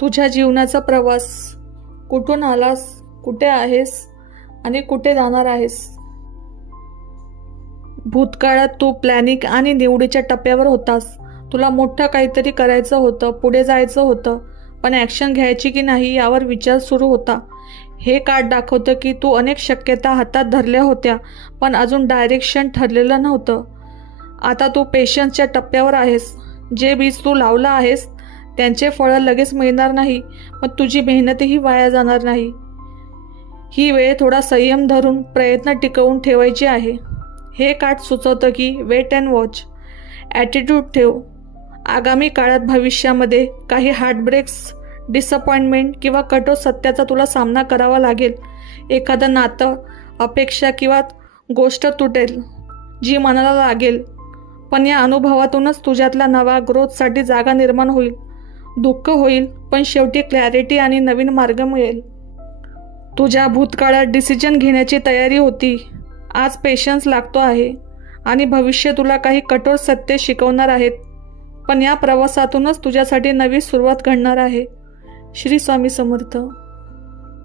तुझ्या जीवनाचा प्रवास, कुठून आलास, कुठे आहेस आणि कुठे जाणार आहेस. भूतकाळात तू प्लॅनिंग आणि निवडीच्या टप्प्यावर होतास. तुला मोठं काहीतरी करायचं होतं, पुढे जायचं होतं, पण ॲक्शन घ्यायची की नाही यावर विचार सुरू होता. हे कार्ड दाखवतं की तू अनेक शक्यता हातात धरल्या होत्या, पण अजून डायरेक्शन ठरलेलं नव्हतं. आता तू पेशन्सच्या टप्प्यावर आहेस. जे बीज तू लावलं आहेस त्यांचे फळं लगेच मिळणार नाही, पण तुझी मेहनतही वाया जाणार नाही. ही वेळ थोडा संयम धरून प्रयत्न टिकवून ठेवायची आहे. हे कार्ड सुचवतं की वेट अँड वॉच. ॲटिट्यूड ठेव. आगामी काळात भविष्यामध्ये काही हार्टब्रेक्स, डिसअपॉइंटमेंट किंवा कठोर सत्याचा तुला सामना करावा लागेल. एखादं नातं, अपेक्षा किंवा गोष्ट तुटेल जी मनाला लागेल, पण या अनुभवातूनच तुझ्यातला नवा ग्रोथसाठी जागा निर्माण होईल. दुःख होईल, पण शेवटी क्लॅरिटी आणि नवीन मार्ग मिळेल. तुझ्या भूतकाळात डिसिजन घेण्याची तयारी होती. आज पेशन्स लागतो आहे आणि भविष्य तुला काही कठोर सत्य शिकवणार आहेत, पण या प्रवासातूनच तुझ्यासाठी नवी सुरुवात घडणार आहे. श्री स्वामी समर्थ.